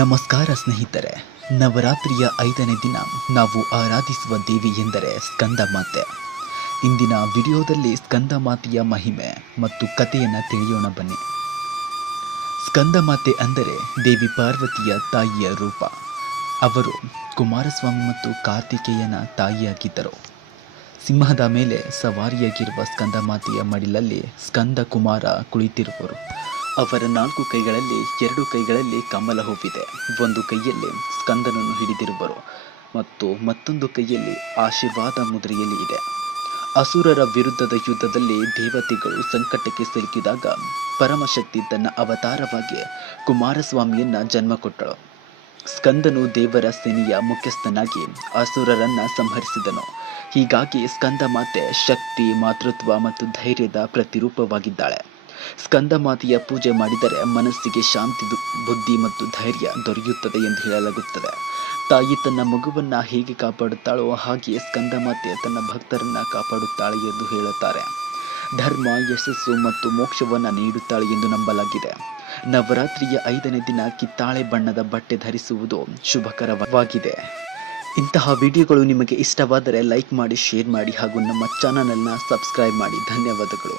ನಮಸ್ಕಾರ ಸ್ನೇಹಿತರೆ. ನವರಾತ್ರಿಯ 5ನೇ ದಿನ ನಾವು ಆರಾಧಿಸುವ ದೇವಿ ಎಂದರೆ ಸ್ಕಂದ ಮಾತೆ. ಇಂದಿನ ವಿಡಿಯೋದಲ್ಲಿ ಸ್ಕಂದ ಮಾತೆಯ ಮಹಿಮೆ ಮತ್ತು ಕಥೆಯನ್ನು ತಿಳಿಯೋಣ ಬನ್ನಿ. ಸ್ಕಂದ ಮಾತೆ ಅಂದರೆ ದೇವಿ ಪಾರ್ವತಿಯ ತಾಯಿಯ ರೂಪ. ಅವರು ಕುಮಾರಸ್ವಾಮಿ ಮತ್ತು ಕಾರ್ತಿಕೇಯನ ತಾಯಿಯಾಗಿದ್ದರು. ಸಿಂಹದ ಮೇಲೆ ಸವಾರಿಯಾಗಿರುವ ಸ್ಕಂದ ಮಾತೆಯ ಮಡಿಲಲ್ಲಿ ಸ್ಕಂದ ಕುಮಾರ ಕುಳಿತಿರುವರು. ಅವರ 4 ಕೈಗಳಲ್ಲಿ 2 ಕೈಗಳಲ್ಲಿ ಕಮಲ ಹೂವಿದೆ. ಒಂದು ಕೈಯಲ್ಲಿ ಸ್ಕಂದನನ್ನು ಹಿಡಿದಿರುವರು ಮತ್ತು ಮತ್ತೊಂದು ಕೈಯಲ್ಲಿ ಆಶೀರ್ವಾದ ಮುದ್ರೆಯಲ್ಲಿ ಇದೆ. ಅಸುರರ ವಿರುದ್ಧದ ಯುದ್ಧದಲ್ಲಿ ದೇವತೆಗಳು ಸಂಕಟಕ್ಕೆ ಸಿಲುಕಿದಾಗ ಪರಮಶಕ್ತಿ ತನ್ನ ಅವತಾರವಾಗಿ ಕುಮಾರಸ್ವಾಮಿಯನ್ನ ಜನ್ಮ ಕೊಟ್ಟಳು. ಸ್ಕಂದನು ದೇವರ ಸೇನೆಯ ಮುಖ್ಯಸ್ಥನಾಗಿ ಅಸುರರನ್ನ ಸಂಹರಿಸಿದನು. ಹೀಗಾಗಿ ಸ್ಕಂದ ಮಾತೆ ಶಕ್ತಿ, ಮಾತೃತ್ವ ಮತ್ತು ಧೈರ್ಯದ ಪ್ರತಿರೂಪವಾಗಿದ್ದಾಳೆ. ಸ್ಕಂದ ಮಾತೆಯ ಪೂಜೆ ಮಾಡಿದರೆ ಮನಸ್ಸಿಗೆ ಶಾಂತಿ, ಬುದ್ಧಿ ಮತ್ತು ಧೈರ್ಯ ದೊರೆಯುತ್ತದೆ ಎಂದು ಹೇಳಲಾಗುತ್ತದೆ. ತಾಯಿ ತನ್ನ ಮಗುವನ್ನ ಹೇಗೆ ಕಾಪಾಡುತ್ತಾಳೋ ಹಾಗೆ ಸ್ಕಂದ ಮಾತೆ ತನ್ನ ಭಕ್ತರನ್ನ ಕಾಪಾಡುತ್ತಾಳೆ ಎಂದು ಹೇಳುತ್ತಾರೆ. ಧರ್ಮ, ಯಶಸ್ಸು ಮತ್ತು ಮೋಕ್ಷವನ್ನು ನೀಡುತ್ತಾಳೆ ಎಂದು ನಂಬಲಾಗಿದೆ. ನವರಾತ್ರಿಯ 5ನೇ ದಿನ ಕಿತ್ತಾಳೆ ಬಣ್ಣದ ಬಟ್ಟೆ ಧರಿಸುವುದು ಶುಭಕರವಾಗಿದೆ. ಇಂತಹ ವಿಡಿಯೋಗಳು ನಿಮಗೆ ಇಷ್ಟವಾದರೆ ಲೈಕ್ ಮಾಡಿ, ಶೇರ್ ಮಾಡಿ ಹಾಗೂ ನಮ್ಮ ಚಾನಲನ್ನು ಸಬ್ಸ್ಕ್ರೈಬ್ ಮಾಡಿ. ಧನ್ಯವಾದಗಳು.